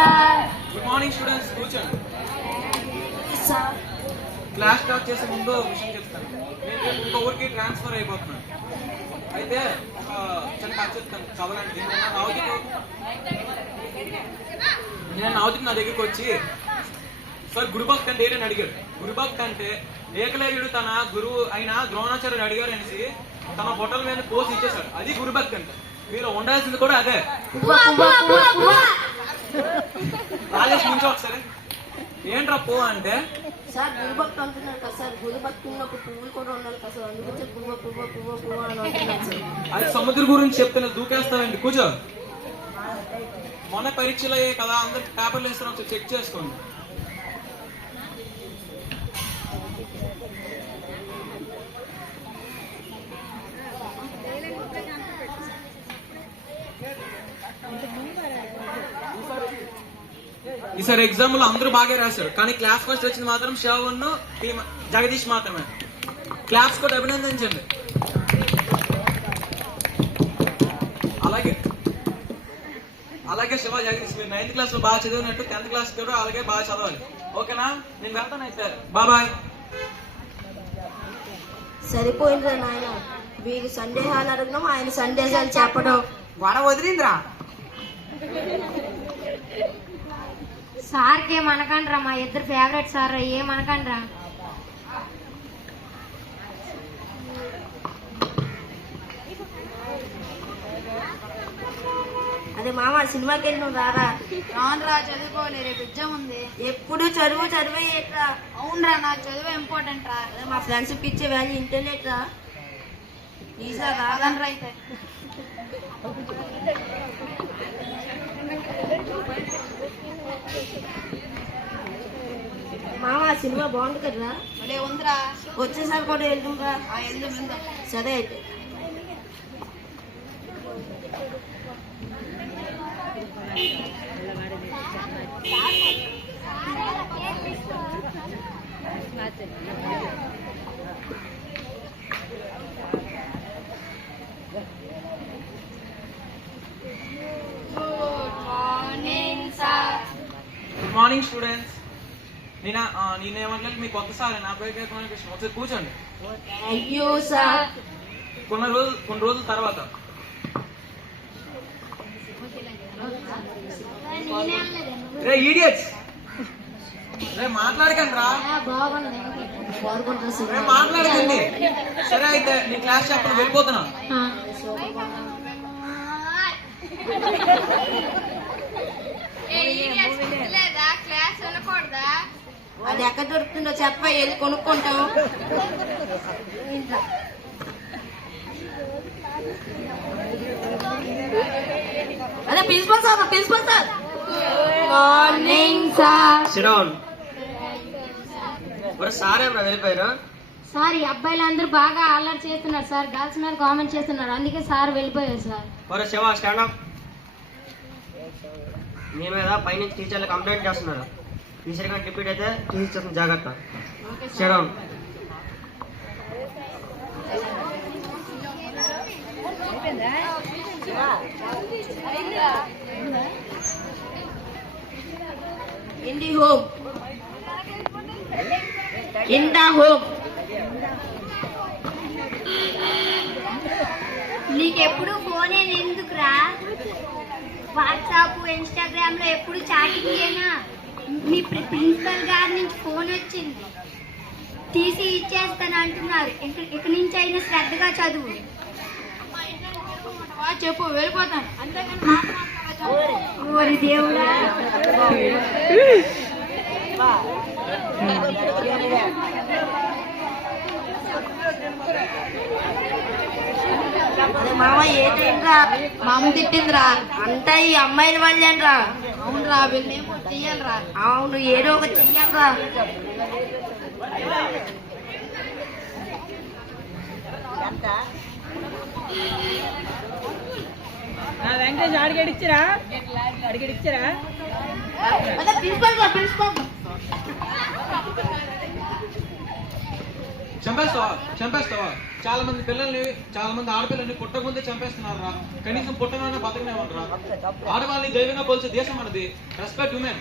Sir. Good morning students, కూర్చోండి. Sir. Class start చేసే ముందు విషయం చెప్తాను. నేను రేపు ఇంకో ఊరికి ట్రాన్స్ఫర్ అయిపోతున్నాను. అయితే ఒక చిన్న కథ చెప్తాను చదవడానికి. నేను నవతికి నా దగ్గరికి వచ్చి, సార్ గురుభక్త్ అంటే ఏంటని అడిగాడు. గురుభక్త్ అంటే ఏకలవ్యుడు తన గురువు అయిన ద్రోణాచార్యుడు అడిగారు అనేసి తన బొట్టల మీద పోసి ఇచ్చేశాడు. అది గురుభక్తి అంటే. మీరు ఉండాల్సింది కూడా అదే. రాజేష్ నుంచి ఒకసారి ఏంట్రా పో అంటే సార్ గురుభక్తి అంటున్నారు కదా సార్. గురుభక్తి ఉన్నప్పుడు పువ్వులు కూడా ఉండాలి కదా సార్. అందుకే పువ్వు పువ్వు పువ్వు పువ్వు అని అంటున్నారు సార్. అది సముద్రం గురించి చెప్తే దూకేస్తావండి. కూర్చో. మొన్న పరీక్షలు అయ్యాయి కదా, అందరికి పేపర్లు వేస్తాను, ఒకసారి చెక్ చేసుకోండి. ఈసారి ఎగ్జామ్ లో అందరూ బాగా రాశారు, కానీ క్లాస్ ఫస్ట్ వచ్చింది మాత్రం శ్రవణ్, జగదీష్ మాత్రమే. క్లాస్ కూడా అభినందించండి. అలాగే అలాగే శివ, జగదీష్ మీరు 9th క్లాస్ లో బాగా చదివినట్టు 10th క్లాస్ కూడా అలాగే బాగా చదవాలి. ఓకేనా? నేను వెళ్తాను అయితే. బాయ్. సరిపోయిందిరా నాయన. వీరు సందేహాలు అడగడం, ఆయన సందేశాలు చెప్పడం. గొడవ వదిలిందిరా. సార్కి ఏమనకండ్రా, మా ఇద్దరు ఫేవరెట్ సార్, ఏమనకండ్రా. అదే మామ సినిమాకి వెళ్ళి నువ్వు రారా. రానురా, చదువుకోవాలి, రేపు ఎగ్జామ్ ఉంది. ఎప్పుడు చదివే ఎట్రా. అవునరా, నా చదువు ఇంపార్టెంట్ రా. మా ఫ్రెండ్స్ కి ఇచ్చే వాల్యూ ఇంటర్నెట్ రా. ఈజా రాదనరా అయితే. మామ సినిమా బాగుంది కదరా. మళ్ళీ ఉందిరా. వచ్చేసారి కూడా వెళ్తుందా? వెళ్దాం. సరే అయితే. Good morning students. నేనేమంటే మీకు ఒక్కసారి నా పేరు కృష్ణ. ఒకసారి కూర్చోండి. అయ్యో సార్. కొన్ని రోజుల తర్వాత రే ఈడియట్స్, రే మాట్లాడకండి రా. రే మాట్లాడకండి. సరే అయితే నీ క్లాస్ చెప్పడం వెళ్ళిపోతున్నా. అది ఎక్కడ దొరుకుతుందో చెప్ప, వెళ్ళి కొనుక్కుంటాం. అదే principal sir. Morning sir. Shravan sir ఏమన్నా వెళ్ళిపోయారు? సార్ ఈ అబ్బాయిలు అందరూ బాగా అల్లరి చేస్తున్నారు సార్, గర్ల్స్ మీద కామెంట్ చేస్తున్నారు, అందుకే సార్ వెళ్ళిపోయారు సార్. మరి శివ స్టాండప్. మీ మీద పైనుంచి టీచర్లు కంప్లైంట్ చేస్తున్నారు. టీచర్ కానీ రిపీట్ అయితే టీచర్ జాగ్రత్త. Shravan in the home. నీకెప్పుడు ఫోన్ ఎందుకురా? వాట్సాప్, ఇన్స్టాగ్రామ్ లో ఎప్పుడు చాటింగ్ అయినా. మీ ప్రిన్సిపల్ గారి నుంచి ఫోన్ వచ్చింది, తీసి ఇచ్చేస్తాను అంటున్నారు. ఇక నుంచి అయినా శ్రద్ధగా చదువు. చెప్పు, వెళ్ళిపోతాను. ఓరి దేవుడా. అదే మామ ఏంటేంట్రా? మామ తిట్టిందిరా. అంతా ఈ అమ్మాయిల వాళ్ళేనరా. అవునరా, వీళ్ళేమో చెయ్యాలరా. అవును, ఏదో ఒక చెయ్యాలరా. వెంకటేష్ అడిగడిచ్చారా? అదే ప్రిన్సిపల్ చంపేస్తావా? చాలా మంది పిల్లల్ని, చాలా మంది ఆడపిల్లల్ని పుట్టక ముందే చంపేస్తున్నారు రా. కనీసం పుట్టగానే బతకనేమంటారా? ఆడవాళ్ళని దైవంగా పోల్చే దేశం మనది. Respect women.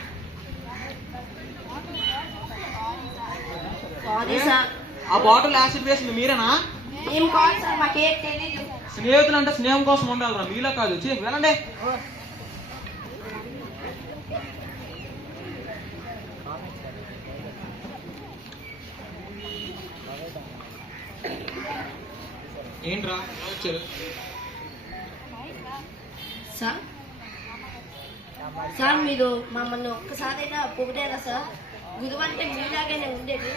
Sorry sir. ఆ బాటిల్ యాసిడ్ వేసింది మీరేనా? ఏం కాదు సార్, మాకేం తెలీదు. స్నేహితులు అంటే స్నేహం కోసం ఉండాలిరా, మీలా కాదు. వెళ్ళండి. ఏంట్రా వచ్చారు? సార్ సార్ మీరు మమ్మల్ని ఒక్కసారైనా పొగిడారా సార్? గురువు అంటే మీలాగానే ఉండేది.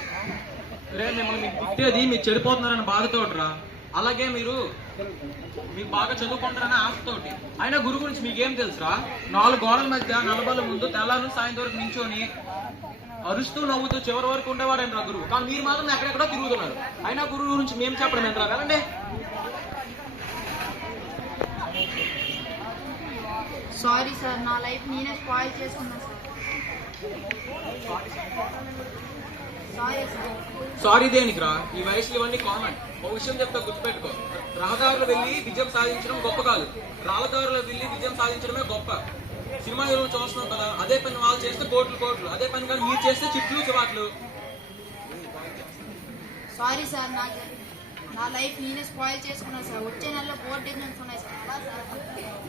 రే మిమ్మల్ని మీకు పుట్టేది మీరు చెడిపోతున్నారని బాధతోటిరా. అలాగే మీరు బాగా చదువుకుంటారని ఆశతోటి. అయినా గురువు గురించి మీకేం తెలుసురా? 4 గోడల మధ్య నలబల ముందు తెల్లారు సాయంత్రం వరకు నించొని అరుస్తూ నవ్వుతూ చివరి వరకు ఉండేవాడేంట్రా గురువు. కానీ మీరు మాత్రం ఎక్కడెక్కడో తిరుగుతున్నారు. అయినా గురువు గురించి మేము చెప్పడం ఏంట్రా? వెళ్ళండి. సారీ సార్, నా లైఫ్ నేనే స్పాయిల్ చేసుకున్నా సార్. Sorry sir. సారీ దేనికిరా? ఈ వయసులో ఇవన్నీ కామన్. ఒక విషయం చెప్తా, గుర్తుపెట్టుకో. రహదారులు వెళ్ళి విజయం సాధించడం గొప్ప కాదు, రాళ్ళదారులు వెళ్ళి విజయం సాధించడమే గొప్ప. సినిమా హీరోలు చూస్తున్నాం కదా, అదే పని వాళ్ళు చేస్తే కోట్లు కోట్లు, అదే పని కానీ మీరు చేస్తే చిట్లు చివాట్లు. సారీ సార్, నా లైఫ్ నేనే స్పాయిల్ చేసుకున్నా సార్. వచ్చే నెలలో బోర్డు ఎగ్జామ్స్ ఉన్నాయి సార్. అలా సార్.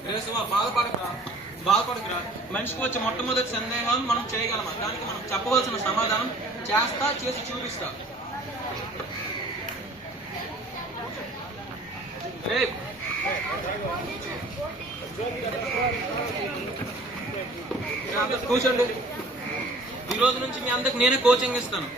రేసువా బాధపడకురా. మనిషికి వచ్చే మొట్టమొదటి సందేహం మనం చేయగలమా? దానికి మనం చెప్పవలసిన సమాధానం చేస్తా, చేసి చూపిస్తా. రే కూర్చోండి. ఈ రోజు నుంచి మీ అందరికి నేనే కోచింగ్ ఇస్తాను.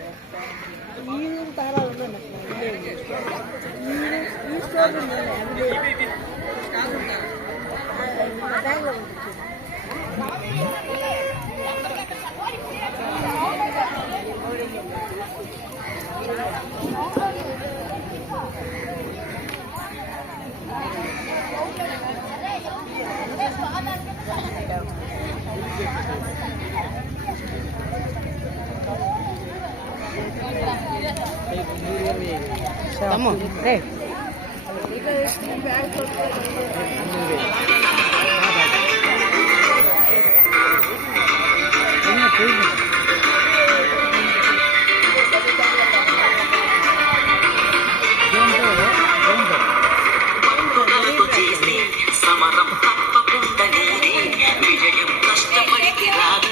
సమరం తప్పకుండా నీరే, విజయం కష్టపడితే రాదు,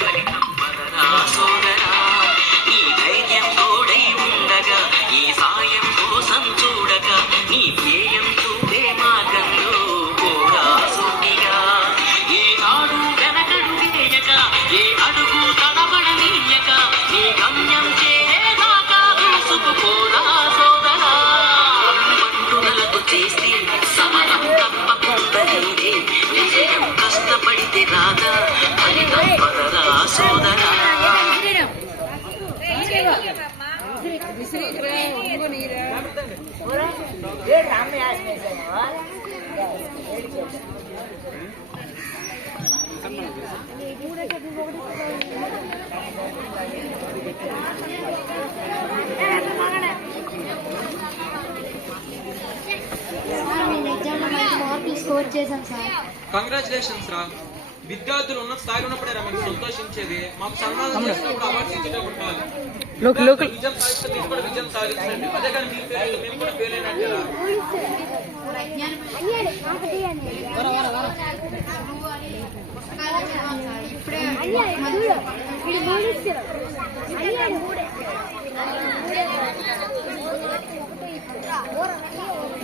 ఫలితం పదరా సోదరా. నీ ధైర్యం తోడై ఉండగా, ఈ సాయం కోసం చూడక, నీ ధ్యేయం చూపే మార్గంలో పోరా సూటిగా. ఏ నాడు వెనకడు వేయక, ఏ అడుగు తడబడనీయక, నీ గమ్యం చేరేదాకా దూసుకుపోరా సోదరా. పట్టుదలతో చేస్తే సమరం తప్పకుండా నీరే, విజయం కష్టపడితే రాదా, ఫలితం పదరా సోదరా. స్కోర్ చేశాను సార్. కంగ్రాచులేషన్స్ రా. విద్యార్థులు ఉన్న స్థాయిలో ఉన్నప్పుడే రా మేము సంతోషించేది. మాకు సన్మానం చేసినప్పుడు అవార్డు ఇచ్చేటప్పుడు కాదు. విజయం సాధిస్తే మీరు కూడా విజయం సాధించండి. అదే కానీ మీరు ఫెయిల్ అయితే మేము కూడా ఫెయిల్ అయినట్టే రా.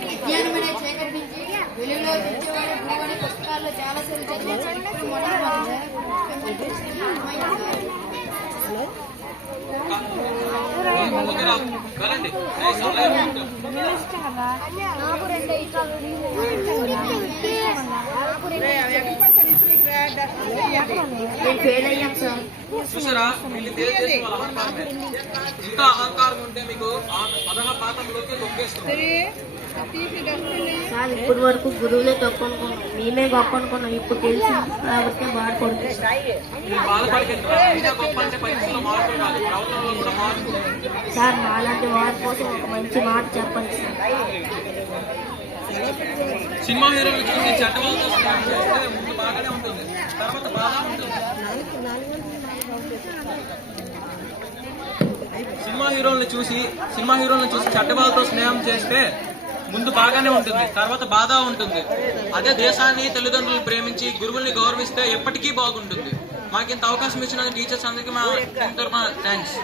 విజ్ఞానమైన సేకరించి వెలుగులో తెచ్చేవాడు భూగోళ పుస్తకాల్లో చాలా సార్లు చదివాను. వెళ్ళండి. చూసారా, వీళ్ళు తెలియజేసి వాళ్ళ అహంకారమే. ఇంకా అహంకారం ఉంటే మీకు అధహ పాతంలోకి తొక్కేస్తుంది. సార్ ఇప్పటి వరకు గురువులే తప్పు అనుకున్నాం, మేమే గొప్ప అనుకున్నాం. ఇప్పుడు తెలిసి కాబట్టి బాధపడుతున్నాం. మీరు బాధపడకండి. అయినా గొప్ప అంటే పరిస్థితుల్లో మార్పు కాదు, ప్రవర్తనలో కూడా మార్పు. సార్ మాలాంటి వారి కోసం ఒక మంచి మాట చెప్పండి సార్. సినిమా హీరోలు చూసి చెడ్డవాళ్ళతో స్నేహం చేస్తే ముందు బాగానే ఉంటుంది, తర్వాత బాధ ఉంటుంది. సినిమా హీరోలను చూసి చెడ్డవాళ్ళతో స్నేహం చేస్తే ముందు బాగానే ఉంటుంది, తర్వాత బాధ ఉంటుంది. అదే దేశాన్ని తల్లిదండ్రులను ప్రేమించి గురువుల్ని గౌరవిస్తే ఎప్పటికీ బాగుంటుంది. మాకు ఇంత అవకాశం ఇచ్చిన టీచర్స్ అందరికీ మా థ్యాంక్స్.